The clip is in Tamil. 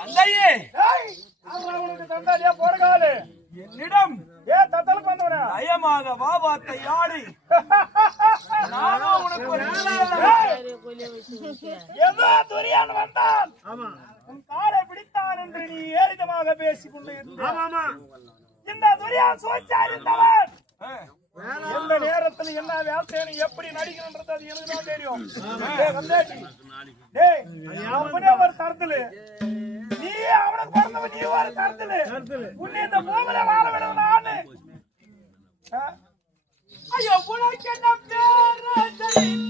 தந்தையே உனக்கு தந்தாடியா போறகாலு என்னிடம் தத்தல பந்தவன நயமாக வாபாத்தை ஆடி நானும் உனக்கு ஒரு ஏதோ துரியான் வந்தான் உன் காலை பிடித்தான் என்று நீ ஏறிதமாக பேசிக் கொண்டு இருந்தான். இந்த துரியான் சோச்சாரிந்தவன் எந்த நேரத்தில் என்ன வேலை எப்படி நடிக்கணும்ன்றது அது எனக்கு தான் தெரியும். அப்பனே ஒரு தரத்துல நீ அவனுக்கு பிறந்தவன், நீ ஒரு தரத்துல உன்னை இந்த பூமியில வாழ விடணும் நானு. ஐயோ உனக்கு என்ன பேர்